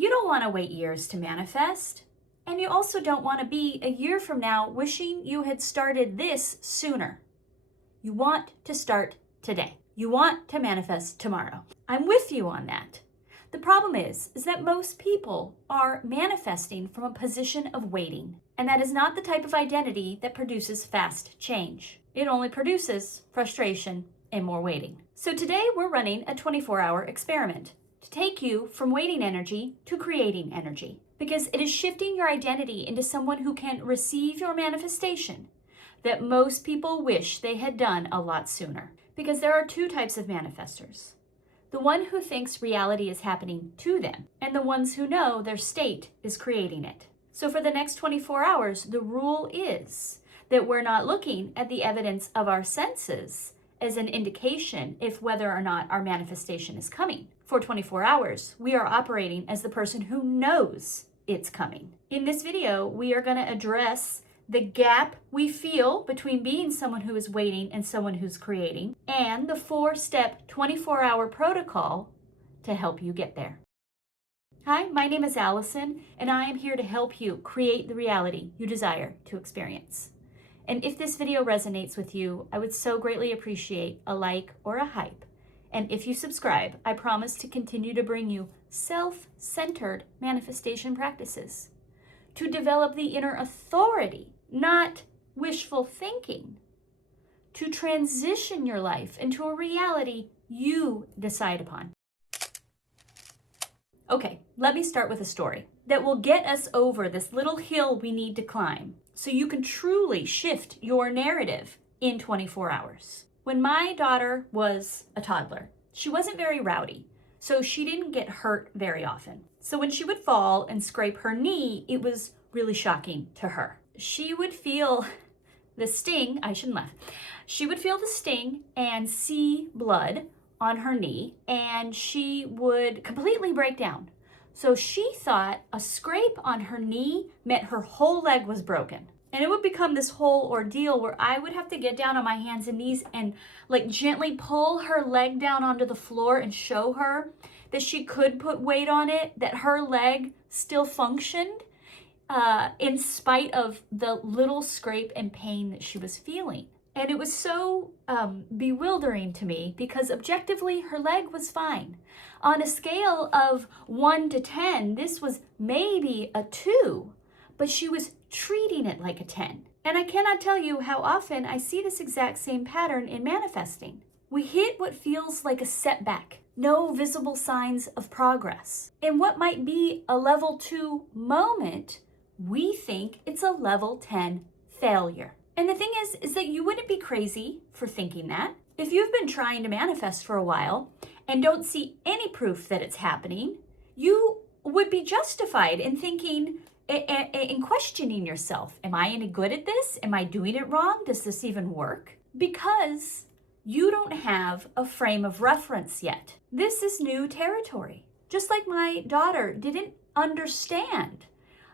You don't want to wait years to manifest. And you also don't want to be a year from now wishing you had started this sooner. You want to start today. You want to manifest tomorrow. I'm with you on that. The problem is that most people are manifesting from a position of waiting. And that is not the type of identity that produces fast change. It only produces frustration and more waiting. So today we're running a 24-hour experiment to take you from waiting energy to creating energy, because it is shifting your identity into someone who can receive your manifestation that most people wish they had done a lot sooner. Because there are two types of manifestors. The one who thinks reality is happening to them, and the ones who know their state is creating it. So for the next 24 hours, the rule is that we're not looking at the evidence of our senses as an indication if whether or not our manifestation is coming. For 24 hours, we are operating as the person who knows it's coming. In this video, we are going to address the gap we feel between being someone who is waiting and someone who's creating, and the 4-step 24-hour protocol to help you get there. Hi, my name is Allison, and I am here to help you create the reality you desire to experience. And if this video resonates with you, I would so greatly appreciate a like or a hype. And if you subscribe, I promise to continue to bring you self-centered manifestation practices to develop the inner authority, not wishful thinking, to transition your life into a reality you decide upon. Okay, let me start with a story that will get us over this little hill we need to climb so you can truly shift your narrative in 24 hours. When my daughter was a toddler, she wasn't very rowdy, so she didn't get hurt very often. So when she would fall and scrape her knee, it was really shocking to her. She would feel the sting, I shouldn't laugh. She would feel the sting and see blood on her knee, and she would completely break down. So she thought a scrape on her knee meant her whole leg was broken. And it would become this whole ordeal where I would have to get down on my hands and knees and like gently pull her leg down onto the floor and show her that she could put weight on it, that her leg still functioned in spite of the little scrape and pain that she was feeling. And it was so bewildering to me because objectively her leg was fine. On a scale of 1 to 10, this was maybe a 2, but she was treating it like a 10. And I cannot tell you how often I see this exact same pattern in manifesting. We hit what feels like a setback, no visible signs of progress. In what might be a level 2 moment, we think it's a level 10 failure. And the thing is that you wouldn't be crazy for thinking that. If you've been trying to manifest for a while and don't see any proof that it's happening, you would be justified in thinking, in questioning yourself. Am I any good at this? Am I doing it wrong? Does this even work? Because you don't have a frame of reference yet. This is new territory. Just like my daughter didn't understand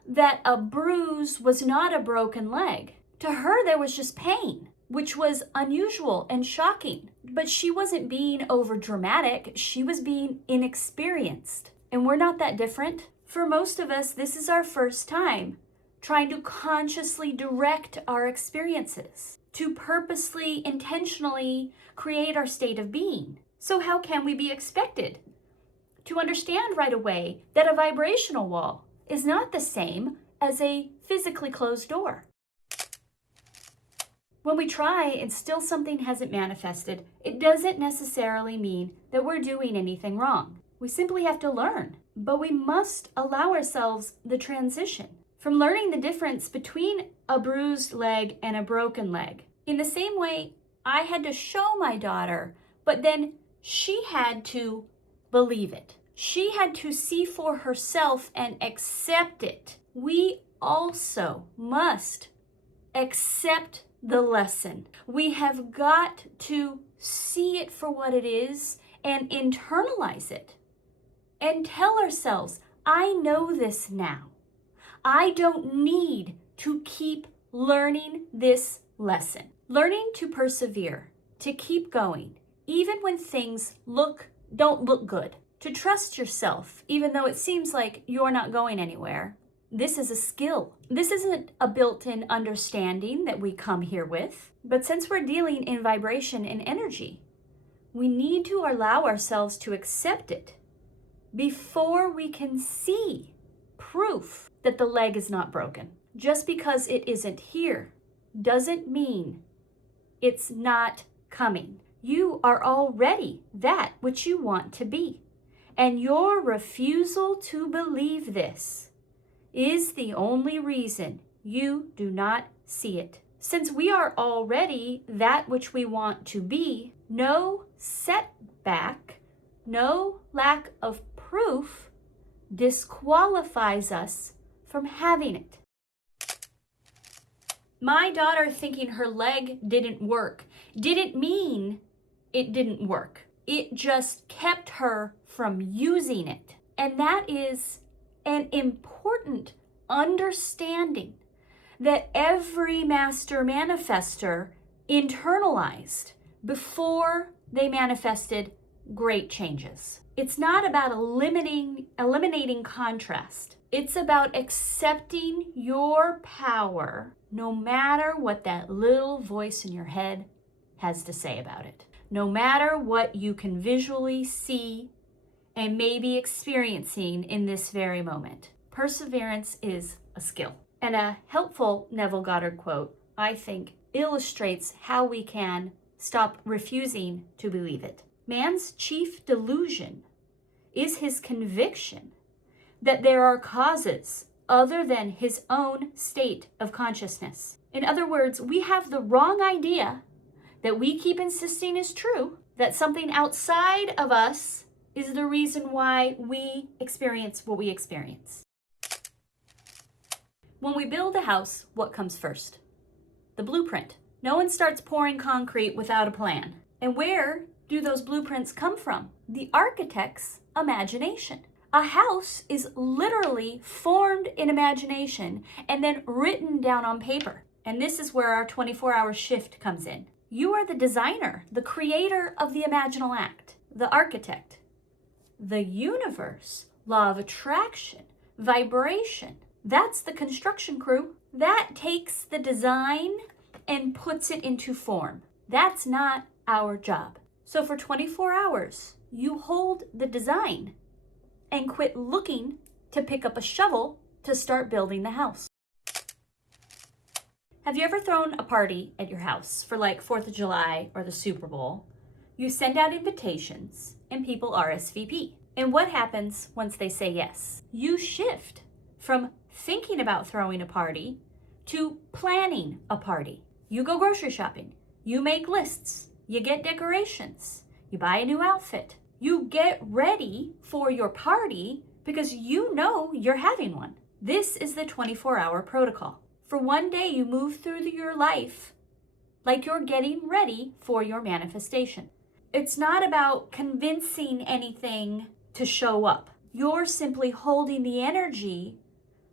that a bruise was not a broken leg. To her, there was just pain, which was unusual and shocking. But she wasn't being over dramatic. She was being inexperienced. And we're not that different. For most of us, this is our first time trying to consciously direct our experiences, to purposely, intentionally create our state of being. So how can we be expected to understand right away that a vibrational wall is not the same as a physically closed door? When we try and still something hasn't manifested, it doesn't necessarily mean that we're doing anything wrong. We simply have to learn, but we must allow ourselves the transition from learning the difference between a bruised leg and a broken leg. In the same way, I had to show my daughter, but then she had to believe it. She had to see for herself and accept it. We also must accept the lesson. We have got to see it for what it is and internalize it and tell ourselves, I know this now. I don't need to keep learning this lesson. Learning to persevere, to keep going, even when things don't look good. to trust yourself, even though it seems like you're not going anywhere. This is a skill. This isn't a built-in understanding that we come here with, but since we're dealing in vibration and energy, we need to allow ourselves to accept it before we can see proof that the leg is not broken. Just because it isn't here doesn't mean it's not coming. You are already that which you want to be. And your refusal to believe this is the only reason you do not see it. Since we are already that which we want to be, no setback, no lack of proof disqualifies us from having it. My daughter thinking her leg didn't work didn't mean it didn't work. It just kept her from using it. And that is an important understanding that every master manifestor internalized before they manifested great changes. It's not about eliminating contrast. It's about accepting your power no matter what that little voice in your head has to say about it. No matter what you can visually see and may be experiencing in this very moment. Perseverance is a skill. And a helpful Neville Goddard quote, I think, illustrates how we can stop refusing to believe it. Man's chief delusion is his conviction that there are causes other than his own state of consciousness. In other words, we have the wrong idea that we keep insisting is true, that something outside of us is the reason why we experience what we experience. When we build a house, what comes first? The blueprint. No one starts pouring concrete without a plan. And where do those blueprints come from? The architect's imagination. A house is literally formed in imagination and then written down on paper. And this is where our 24-hour shift comes in. You are the designer, the creator of the imaginal act, the architect. The universe, law of attraction, vibration, that's the construction crew. That takes the design and puts it into form. That's not our job. So for 24 hours, you hold the design and quit looking to pick up a shovel to start building the house. Have you ever thrown a party at your house for like 4th of July or the Super Bowl? You send out invitations and people RSVP. And what happens once they say yes? You shift from thinking about throwing a party to planning a party. You go grocery shopping. You make lists. You get decorations. You buy a new outfit. You get ready for your party because you know you're having one. This is the 24-hour protocol. For one day, you move through your life like you're getting ready for your manifestation. It's not about convincing anything to show up. You're simply holding the energy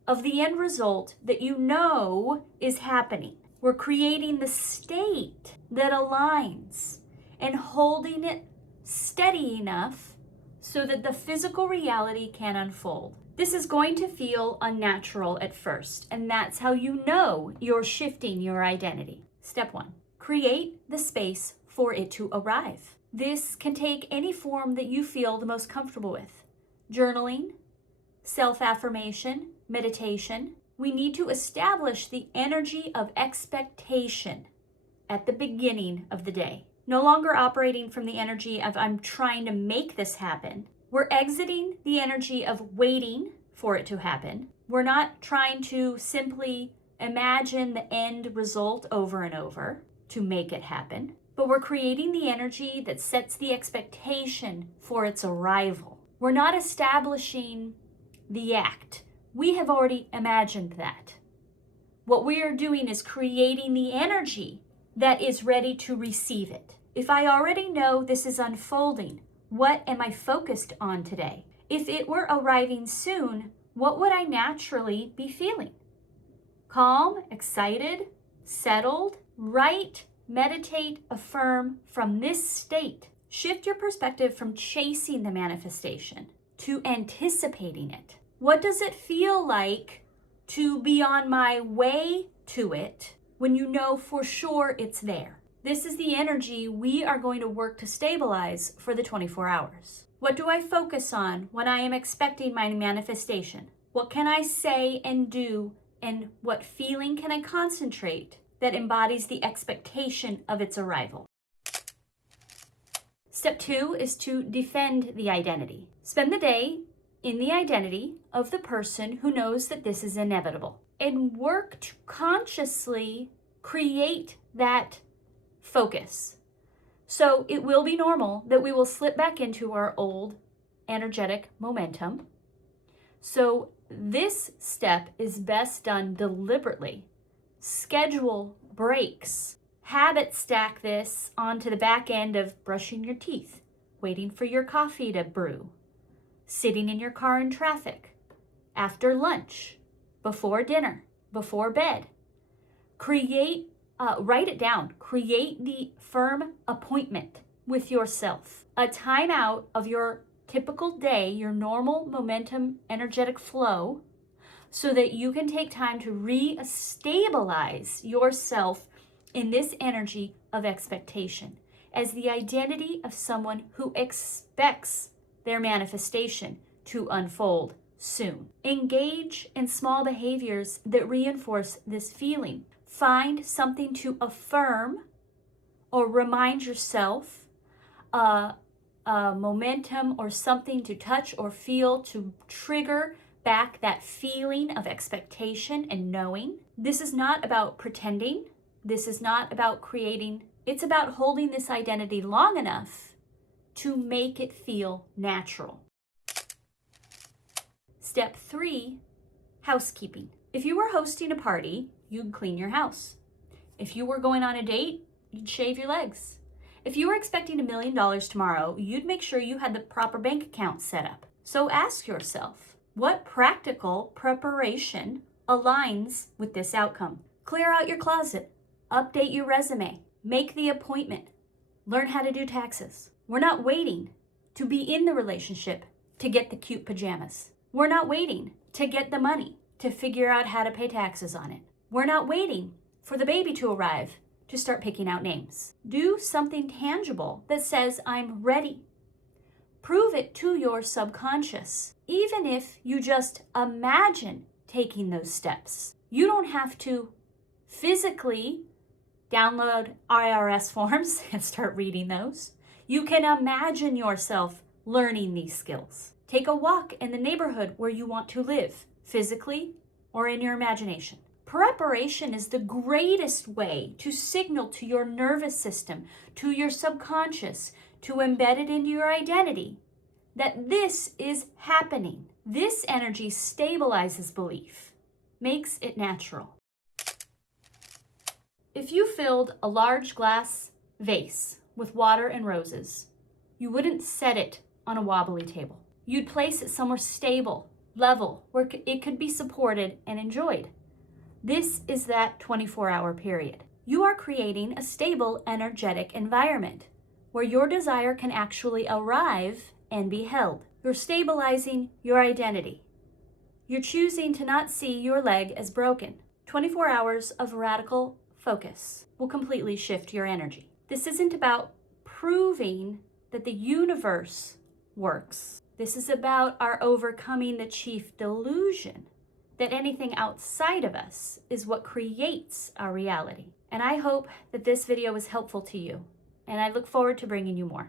of the end result that you know is happening. We're creating the state that aligns and holding it steady enough so that the physical reality can unfold. This is going to feel unnatural at first, and that's how you know you're shifting your identity. Step 1, create the space for it to arrive. This can take any form that you feel the most comfortable with. Journaling, self-affirmation, meditation. We need to establish the energy of expectation at the beginning of the day. No longer operating from the energy of I'm trying to make this happen. We're exiting the energy of waiting for it to happen. We're not trying to simply imagine the end result over and over to make it happen, but we're creating the energy that sets the expectation for its arrival. We're not establishing the act. We have already imagined that. What we are doing is creating the energy that is ready to receive it. If I already know this is unfolding, what am I focused on today? If it were arriving soon, what would I naturally be feeling? Calm, excited, settled? Write, meditate, affirm from this state. Shift your perspective from chasing the manifestation to anticipating it. What does it feel like to be on my way to it when you know for sure it's there? This is the energy we are going to work to stabilize for the 24 hours. What do I focus on when I am expecting my manifestation? What can I say and do, and what feeling can I concentrate that embodies the expectation of its arrival? Step 2 is to defend the identity. Spend the day in the identity of the person who knows that this is inevitable, and work to consciously create that focus. So it will be normal that we will slip back into our old energetic momentum. So this step is best done deliberately. Schedule breaks. Habit stack this onto the back end of brushing your teeth, waiting for your coffee to brew, sitting in your car in traffic, after lunch, before dinner, before bed. Write it down. Create the firm appointment with yourself. A timeout of your typical day, your normal momentum, energetic flow, so that you can take time to re-stabilize yourself in this energy of expectation as the identity of someone who expects their manifestation to unfold soon. Engage in small behaviors that reinforce this feeling. Find something to affirm or remind yourself, a momentum or something to touch or feel to trigger back that feeling of expectation and knowing. This is not about pretending. This is not about creating. It's about holding this identity long enough to make it feel natural. Step 3, housekeeping. If you were hosting a party, you'd clean your house. If you were going on a date, you'd shave your legs. If you were expecting $1 million tomorrow, you'd make sure you had the proper bank account set up. So ask yourself, what practical preparation aligns with this outcome? Clear out your closet, update your resume, make the appointment, learn how to do taxes. We're not waiting to be in the relationship to get the cute pajamas. We're not waiting to get the money to figure out how to pay taxes on it. We're not waiting for the baby to arrive to start picking out names. Do something tangible that says, I'm ready. Prove it to your subconscious. Even if you just imagine taking those steps, you don't have to physically download IRS forms and start reading those. You can imagine yourself learning these skills. Take a walk in the neighborhood where you want to live, physically or in your imagination. Preparation is the greatest way to signal to your nervous system, to your subconscious, to embed it into your identity that this is happening. This energy stabilizes belief, makes it natural. If you filled a large glass vase with water and roses, you wouldn't set it on a wobbly table. You'd place it somewhere stable, level, where it could be supported and enjoyed. This is that 24-hour period. You are creating a stable, energetic environment where your desire can actually arrive and be held. You're stabilizing your identity. You're choosing to not see your leg as broken. 24 hours of radical focus will completely shift your energy. This isn't about proving that the universe works. This is about our overcoming the chief delusion that anything outside of us is what creates our reality. And I hope that this video was helpful to you, and I look forward to bringing you more.